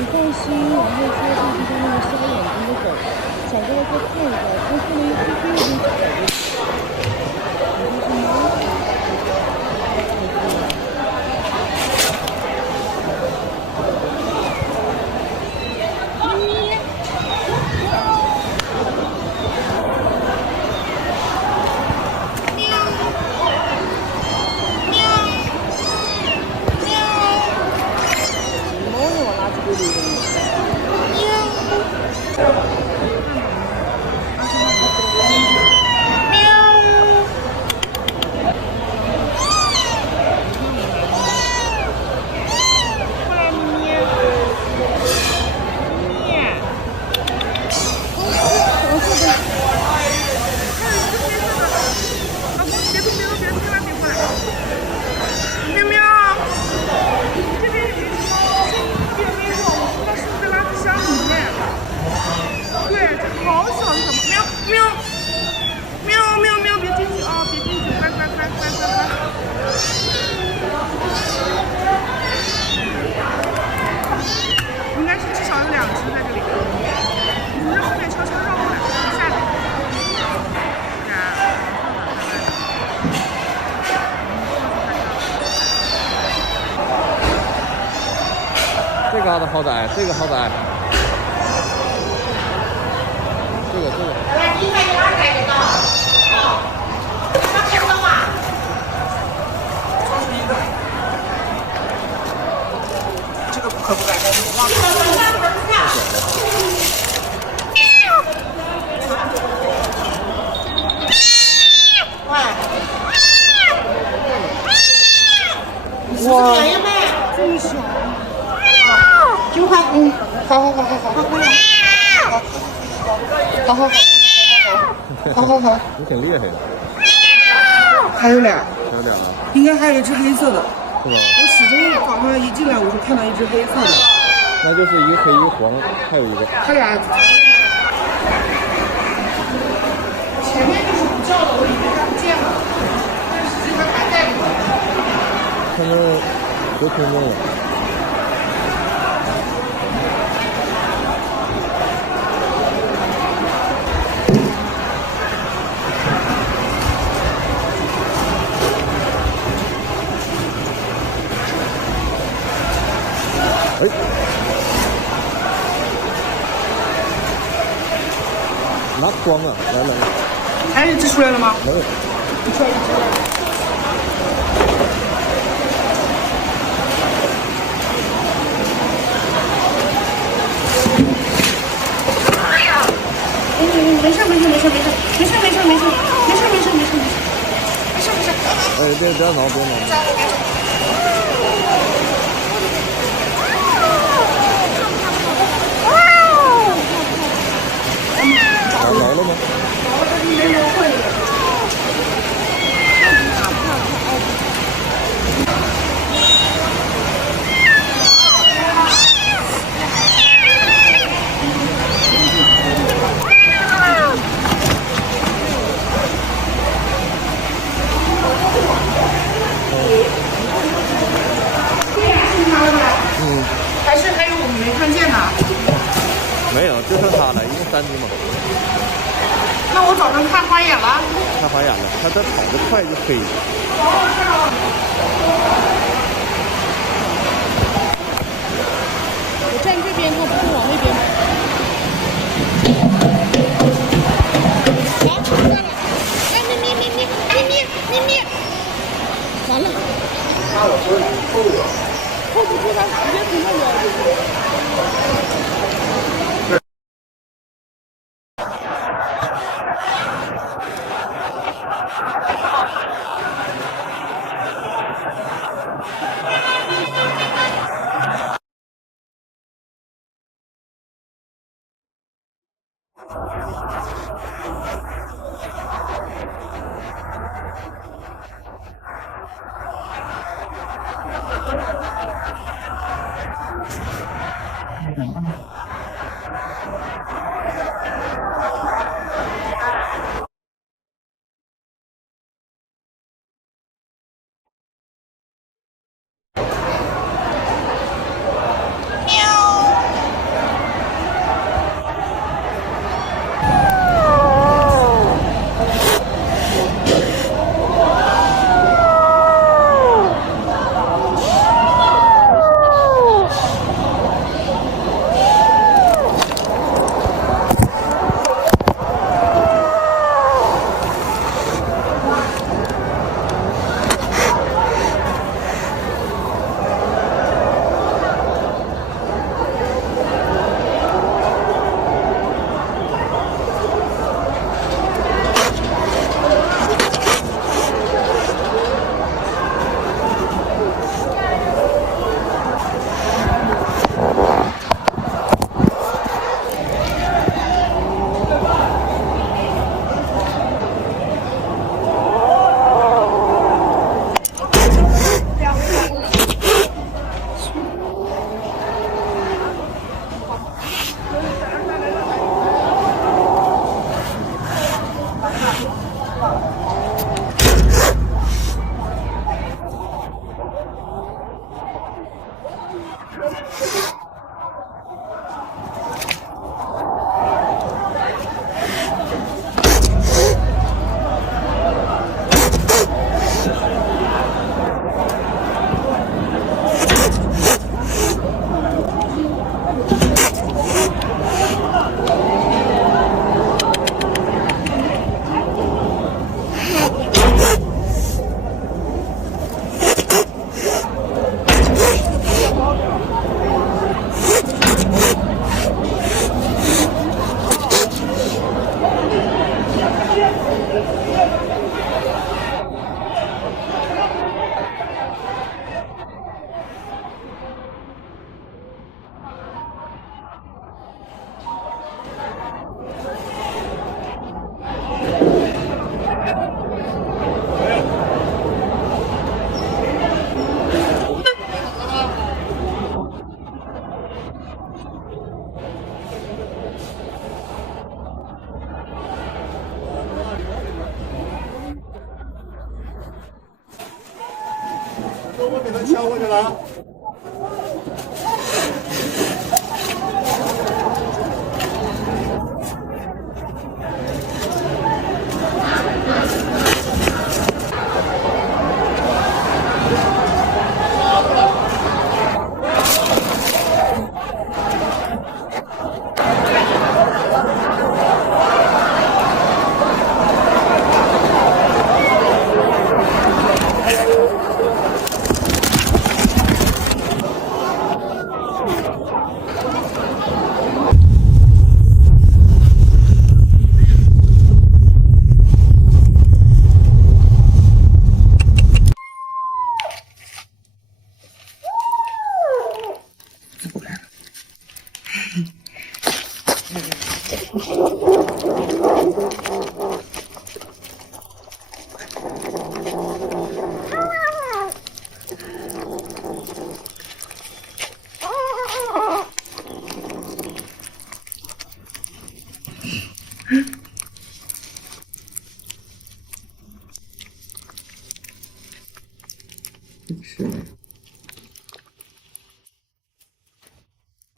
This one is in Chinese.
不放心，然后说是遇到那个瞎眼睛的狗，想过来再看一下，但看了一会儿就走过去。你说是猫？这嘎达好歹，这个好歹，这个。120个到，哦，那不高啊。这个可不敢。哇！这么小。9块，好，你挺厉害的。还有俩，应该还有一只黑色的。是吗？我始终早上一进来我就看到一只黑色的。那就是一个黑一个黄，还有一个。他俩。前面就是不叫的，我以为他不见了，但实际他还在里头。他们隔空中了。哎，拿光啊！来，还有一只出来了吗？没有，不出来一只了。哎呀！没事。哎，别挠。挠了吗？没挠会。还是还有我们没看见的？没有，就剩它了，一共3只嘛。那我早上看花眼了。看花眼了，它这跑得快就飞。我站这边，它不会往那边吗？好，过来了。哎，咪，完了。那我说你扣我。扣不住它，直接从那撩进去。喵。给他敲过去了。